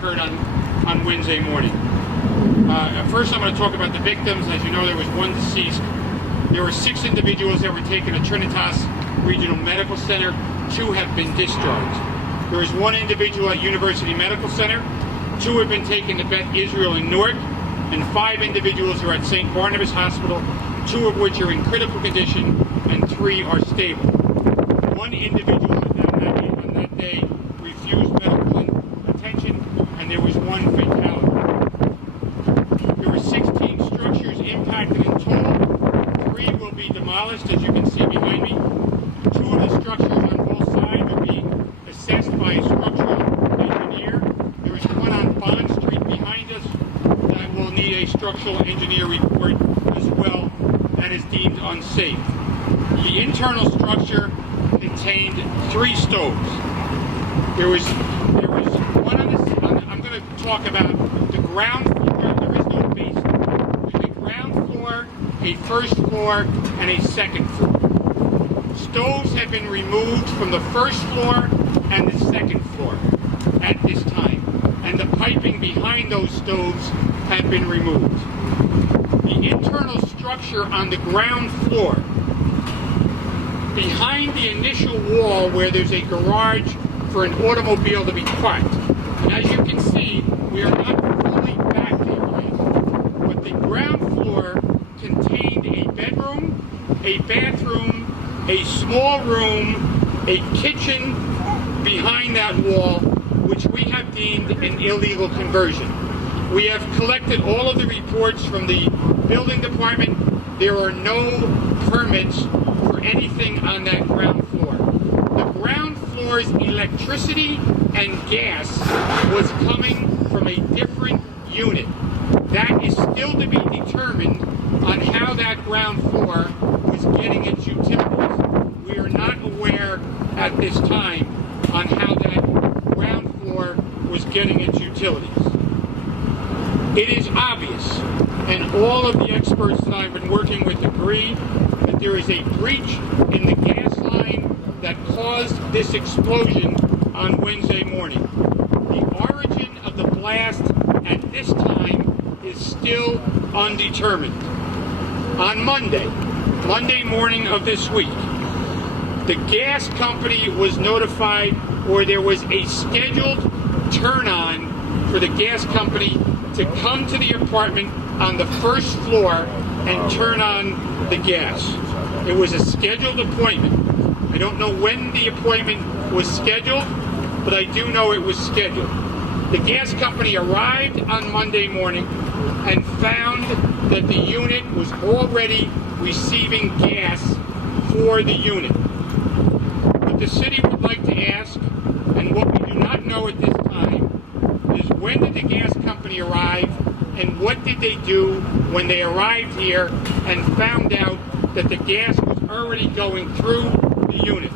occurred on Wednesday morning. First, I'm going to talk about the victims. As you know, there was one deceased. There were 6 individuals that were taken to Trinitas Regional Medical Center. 2 have been discharged. There is 1 individual at University Medical Center. 2 have been taken to Beth Israel in Newark, and 5 individuals are at St. Barnabas Hospital, 2 of which are in critical condition, and 3 are stable. 1 individual on that day refused medical attention, and there was 1 fatality. There were 16 structures impacted in total. 3 will be demolished, as you can see behind me. 2 of the structures on both sides are being assessed by a structural engineer. There is 1 on Bond Street behind us that will need a structural engineer report as well. That is deemed unsafe. The internal structure contained 3 stoves. There was 1 on this. I'm going to talk about the ground floor. There is no basement. There's a ground floor, a first floor, and a second floor. Stoves have been removed from the first floor and the second floor at this time, and the piping behind those stoves have been removed. The internal structure on the ground floor, behind the initial wall where there's a garage for an automobile to be parked. And as you can see, we are not fully back there yet, but the ground floor contained a bedroom, a bathroom, a small room, a kitchen behind that wall, which we have deemed an illegal conversion. We have collected all of the reports from the building department. There are no permits for anything on that ground floor. The ground floor's electricity and gas was coming from a different unit. That is still to be determined on how that ground floor was getting its utilities. We are not aware at this time on how that ground floor was getting its utilities. It is obvious, and all of the experts that I've been working with agree, that there is a breach in the gas line that caused this explosion on Wednesday morning. The origin of the blast at this time is still undetermined. On Monday morning of this week, the gas company was notified, or there was a scheduled turn-on for the gas company to come to the apartment on the first floor and turn on the gas. It was a scheduled appointment. I don't know when the appointment was scheduled, but I do know it was scheduled. The gas company arrived on Monday morning and found that the unit was already receiving gas for the unit. What the city would like to ask, and what we do not know at this time, is when did the gas company arrive, and what did they do when they arrived here and found out that the gas was already going through the unit.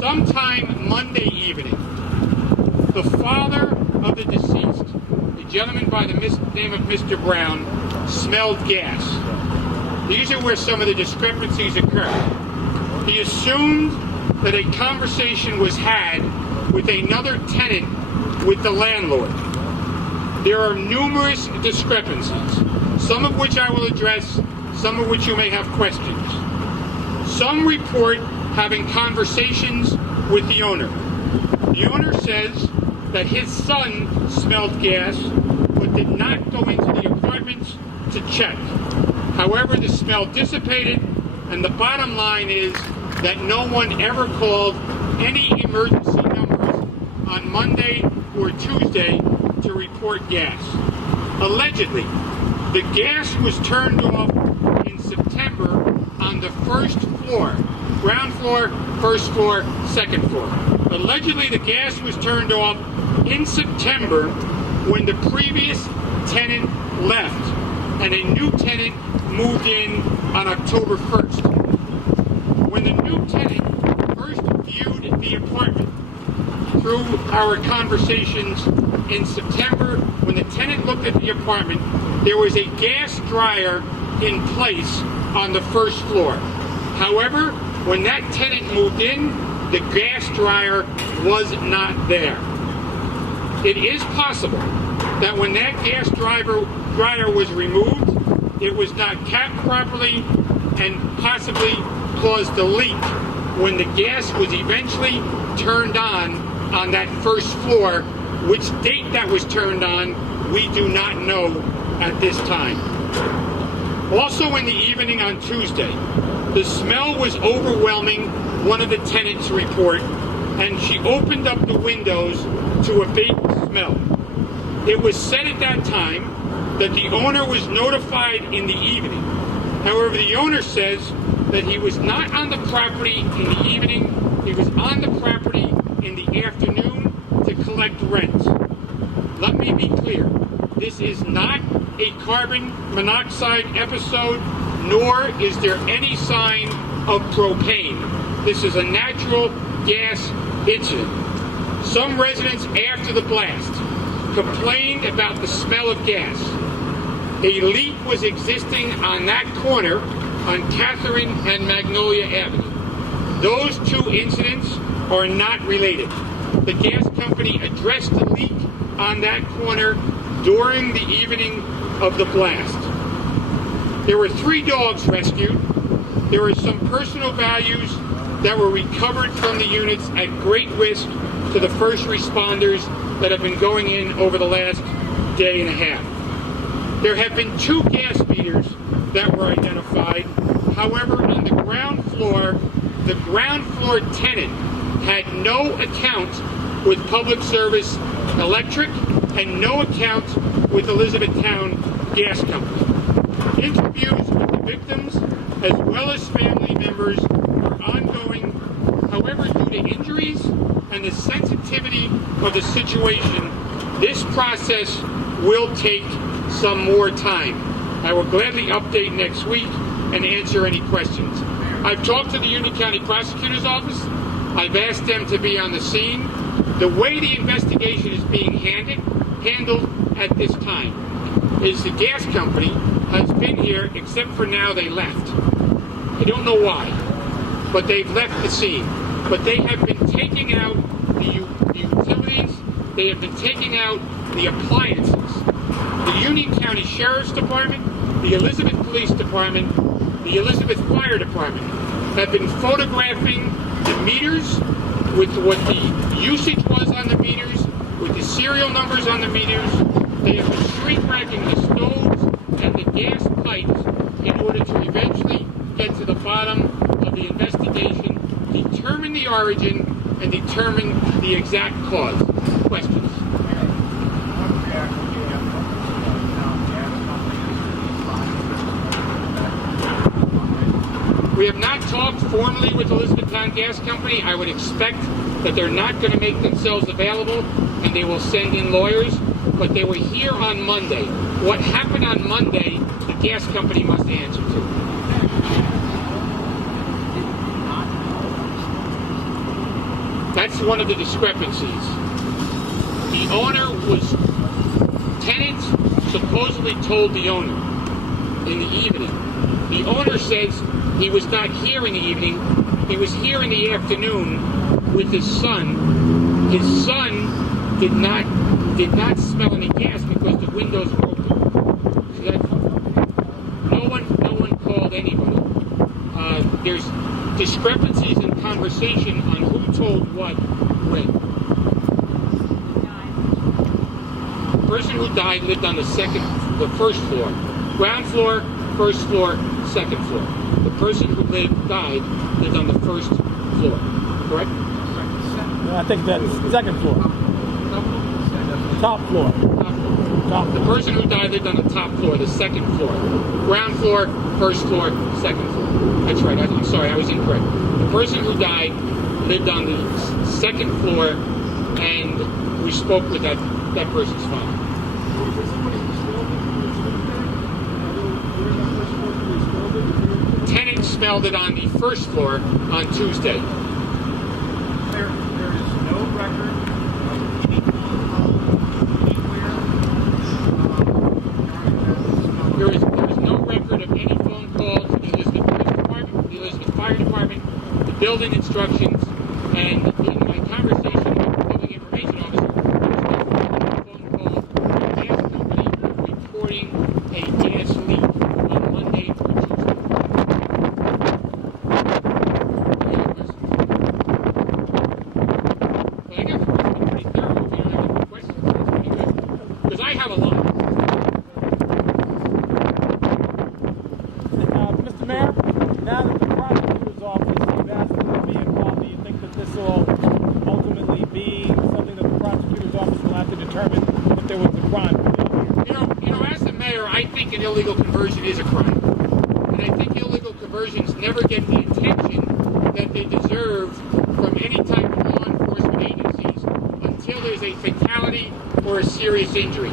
Sometime Monday evening, the father of the deceased, a gentleman by the name of Mr. Brown, smelled gas. These are where some of the discrepancies occur. He assumed that a conversation was had with another tenant with the landlord. There are numerous discrepancies, some of which I will address, some of which you may have questions. Some report having conversations with the owner. The owner says that his son smelled gas, but did not go into the apartments to check. However, the smell dissipated, and the bottom line is that no one ever called any emergency numbers on Monday or Tuesday to report gas. Allegedly, the gas was turned off in September on the first floor. Ground floor, first floor, second floor. Allegedly, the gas was turned off in September when the previous tenant left and a new tenant moved in on October 1st. When the new tenant first viewed the apartment through our conversations in September, when the tenant looked at the apartment, there was a gas dryer in place on the first floor. However, when that tenant moved in, the gas dryer was not there. It is possible that when that gas dryer was removed, it was not capped properly and possibly caused a leak when the gas was eventually turned on that first floor. Which date that was turned on, we do not know at this time. Also in the evening on Tuesday, the smell was overwhelming, one of the tenants report, and she opened up the windows to abate the smell. It was said at that time that the owner was notified in the evening. However, the owner says that he was not on the property in the evening, he was on the property in the afternoon to collect rent. Let me be clear, this is not a carbon monoxide episode, nor is there any sign of propane. This is a natural gas incident. Some residents after the blast complained about the smell of gas. A leak was existing on that corner on Catherine and Magnolia Avenue. Those two incidents are not related. The gas company addressed the leak on that corner during the evening of the blast. There were 3 dogs rescued. There were some personal values that were recovered from the units at great risk to the first responders that have been going in over the last day and a half. There have been 2 gas meters that were identified. However, on the ground floor tenant had no account with Public Service Electric and no account with Elizabethtown Gas Company. Interviews with the victims as well as family members are ongoing. However, due to injuries and the sensitivity of the situation, this process will take some more time. I will gladly update next week and answer any questions. I've talked to the Union County Prosecutor's Office. I've asked them to be on the scene. The way the investigation is being handled at this time is the gas company has been here, except for now they left. I don't know why, but they've left the scene. But they have been taking out the utilities, they have been taking out the appliances. The Union County Sheriff's Department, the Elizabeth Police Department, the Elizabeth Fire Department have been photographing the meters with what the usage was on the meters, with the serial numbers on the meters. They have been shrink-wrapping the stoves and the gas pipes in order to eventually get to the bottom of the investigation, determine the origin, and determine the exact cause. Questions? We have not talked formally with Elizabethtown Gas Company. I would expect that they're not going to make themselves available and they will send in lawyers, but they were here on Monday. What happened on Monday, the gas company must answer to. That's one of the discrepancies. The owner tenants supposedly told the owner in the evening. The owner says he was not here in the evening, he was here in the afternoon with his son. His son did not smell any gas because the windows were open. So that no one called anybody. There's discrepancies in conversation on who told what when. The person who died lived on the first floor. Ground floor, first floor, second floor. The person who died lived on the first floor. Correct? I think that's the second floor. Top floor. The person who died lived on the top floor, the second floor. Ground floor, first floor, second floor. That's right. I'm sorry, I was incorrect. The person who died lived on the second floor, and we spoke with that person's father. Tenants smelled it on the first floor on Tuesday. There is no record of There is no record of any phone calls to the Elizabeth Police Department, the Elizabeth Fire Department, the building instructions, and in my conversation with the Public Information Officer, illegal conversion is a crime. And I think illegal conversions never get the attention that they deserve from any type of law enforcement agencies until there's a fatality or a serious injury.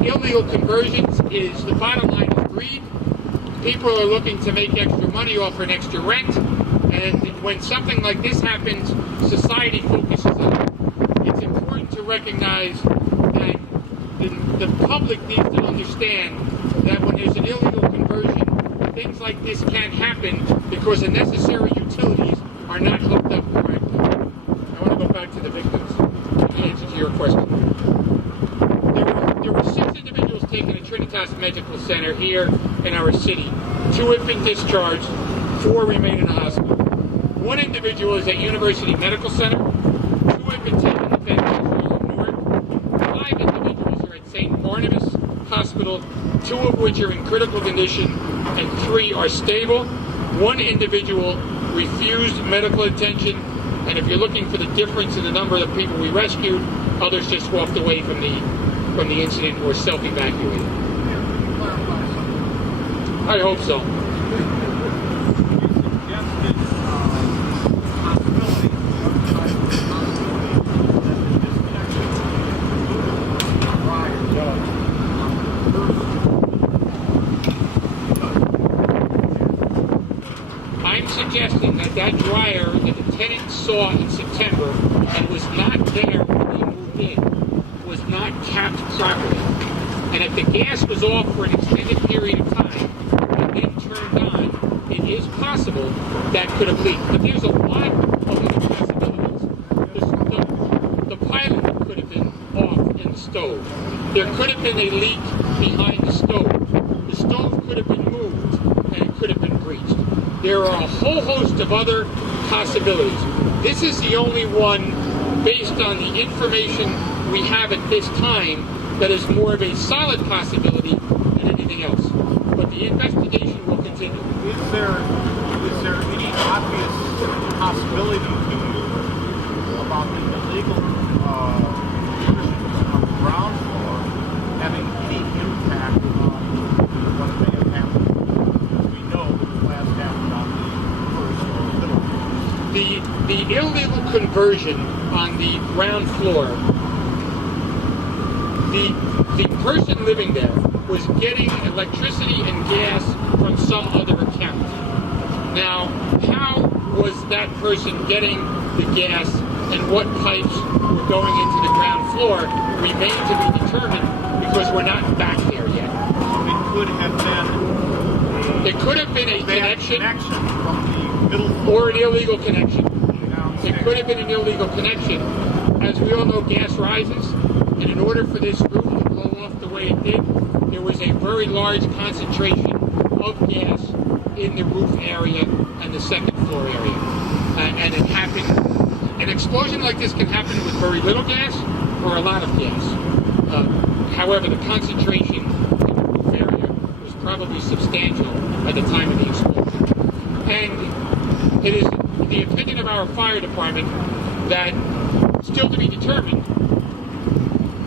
Illegal conversions is, the bottom line is greed. People are looking to make extra money off an extra rent, and when something like this happens, society focuses on it. It's important to recognize that the public needs to understand that when there's an illegal conversion, things like this can't happen because the necessary utilities are not hooked up correctly. I want to go back to the victims in answer to your question. There were 6 individuals taken at Trinitas Medical Center here in our city. 2 have been discharged, 4 remain in the hospital. 1 individual is at University Medical Center, 2 have been taken to Beth Israel Newark, 5 individuals are at St. Barnabas Hospital, 2 of which are in critical condition, and 3 are stable. 1 individual refused medical attention, and if you're looking for the difference in the number of people we rescued, others just walked away from the incident or self-evacuated. I hope so. I'm suggesting that dryer that the tenant saw in September and was not there when they moved in was not capped properly. And if the gas was off for an extended period of time and then turned on, it is possible that could have leaked. But there's a lot of other possibilities. The pilot could have been off in the stove. There could have been a leak behind the stove. The stove could have been moved and it could have been breached. There are a whole host of other possibilities. This is the only one, based on the information we have at this time, that is more of a solid possibility than anything else. But the investigation will continue. Is there any obvious possibility to you about the illegal conversions on the ground floor having any impact on what may have happened? We know that the last happened on the first or middle. The illegal conversion on the ground floor, the person living there was getting electricity and gas from some other account. Now, how was that person getting the gas and what pipes were going into the ground floor remain to be determined because we're not back there yet. It could have been a connection from the middle floor. Or an illegal connection. It could have been an illegal connection. As we all know, gas rises, and in order for this roof to blow off the way it did, there was a very large concentration of gas in the roof area and the second floor area. And it happened. An explosion like this can happen with very little gas or a lot of gas. However, the concentration in the roof area was probably substantial at the time of the explosion. And it is the opinion of our fire department that, still to be determined,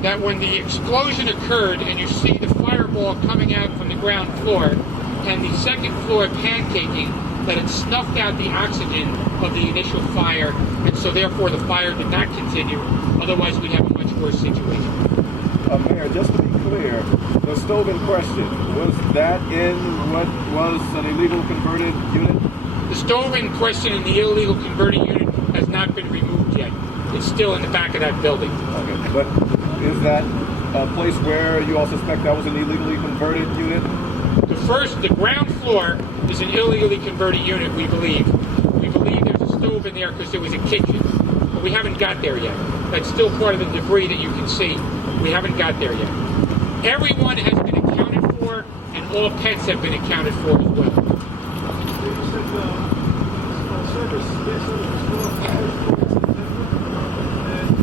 that when the explosion occurred and you see the fireball coming out from the ground floor and the second floor pancaking, that it snuffed out the oxygen of the initial fire, and so therefore the fire did not continue. Otherwise, we'd have a much worse situation. Mayor, just to be clear, the stove in question, was that in what was an illegal converted unit? The stove in question in the illegal converting unit has not been removed yet. It's still in the back of that building. Okay, but is that a place where you all suspect that was an illegally converted unit? The ground floor is an illegally converted unit, we believe. We believe there's a stove in there because there was a kitchen. But we haven't got there yet. That's still part of the debris that you can see. We haven't got there yet. Everyone has been accounted for, and all pets have been accounted for as well.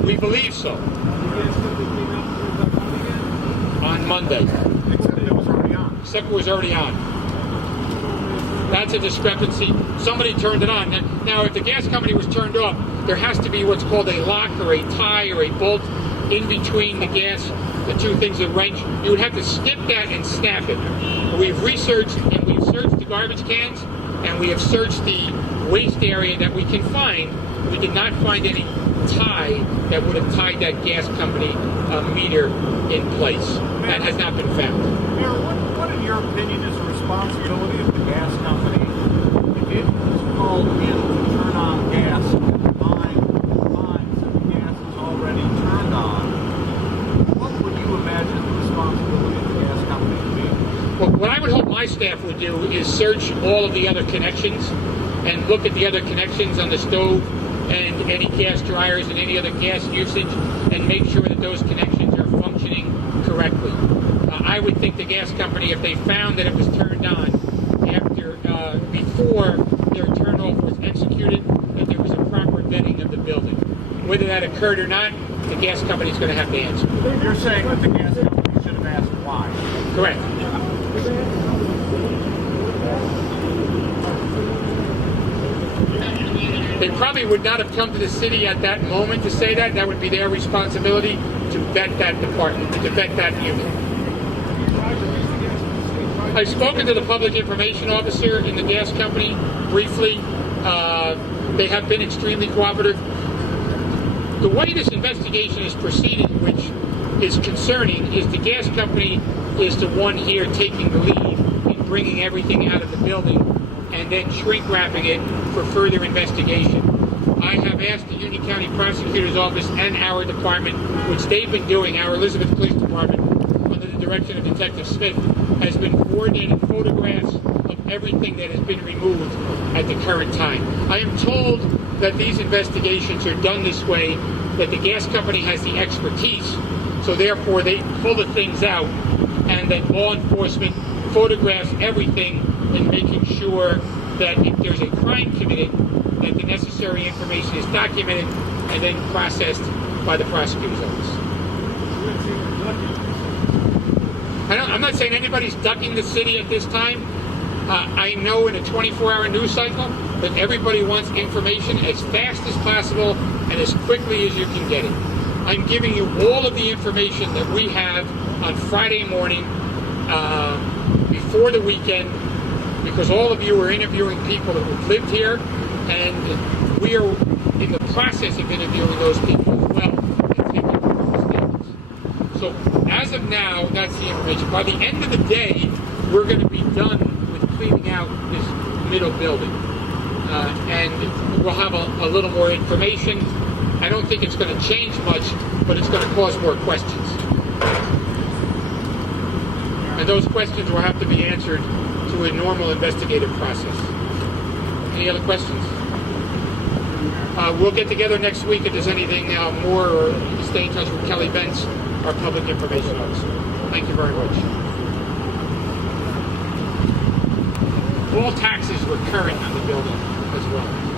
We believe so. On Monday. Except it was already on. Except it was already on. That's a discrepancy. Somebody turned it on. Now, if the gas company was turned off, there has to be what's called a lock or a tie or a bolt in between the gas the two things that wrench, you would have to snip that and snap it. We've researched and we've searched the garbage cans and we have searched the waste area that we can find. We did not find any tie that would have tied that gas company meter in place. That has not been found. Mayor, what in your opinion is the responsibility of the gas company if it was called in to turn on gas and finds that the gas is already turned on? What would you imagine the responsibility of the gas company to be? Well, what I would hope my staff would do is search all of the other connections and look at the other connections on the stove and any gas dryers and any other gas usage and make sure that those connections are functioning correctly. I would think the gas company, if they found that it was turned on after, before their turnoff was executed, that there was a proper vetting of the building. Whether that occurred or not, the gas company is going to have to answer. You're saying that the gas company should have asked why? Correct. They probably would not have come to the city at that moment to say that. That would be their responsibility to vet that department, to vet that unit. I've spoken to the public information officer in the gas company briefly. They have been extremely cooperative. The way this investigation is proceeding, which is concerning, is the gas company is the one here taking the lead in bringing everything out of the building and then shrink wrapping it for further investigation. I have asked the Union County Prosecutor's Office and our department, which they've been doing, our Elizabeth Police Department, under the direction of Detective Smith, has been coordinating photographs of everything that has been removed at the current time. I am told that these investigations are done this way, that the gas company has the expertise, so therefore they pull the things out, and that law enforcement photographs everything in making sure that if there's a crime committed, that the necessary information is documented and then processed by the prosecutor's office. I'm not saying anybody's ducking the city at this time. I know in a 24-hour news cycle that everybody wants information as fast as possible and as quickly as you can get it. I'm giving you all of the information that we have on Friday morning before the weekend, because all of you are interviewing people that have lived here, and we are in the process of interviewing those people as well and taking those statements. So as of now, that's the information. By the end of the day, we're going to be done with cleaning out this middle building. And we'll have a little more information. I don't think it's going to change much, but it's going to cause more questions. And those questions will have to be answered through a normal investigative process. Any other questions? We'll get together next week if there's anything more, or stay in touch with Kelly Bentz, our public information officer. Thank you very much. All taxes were current on the building as well.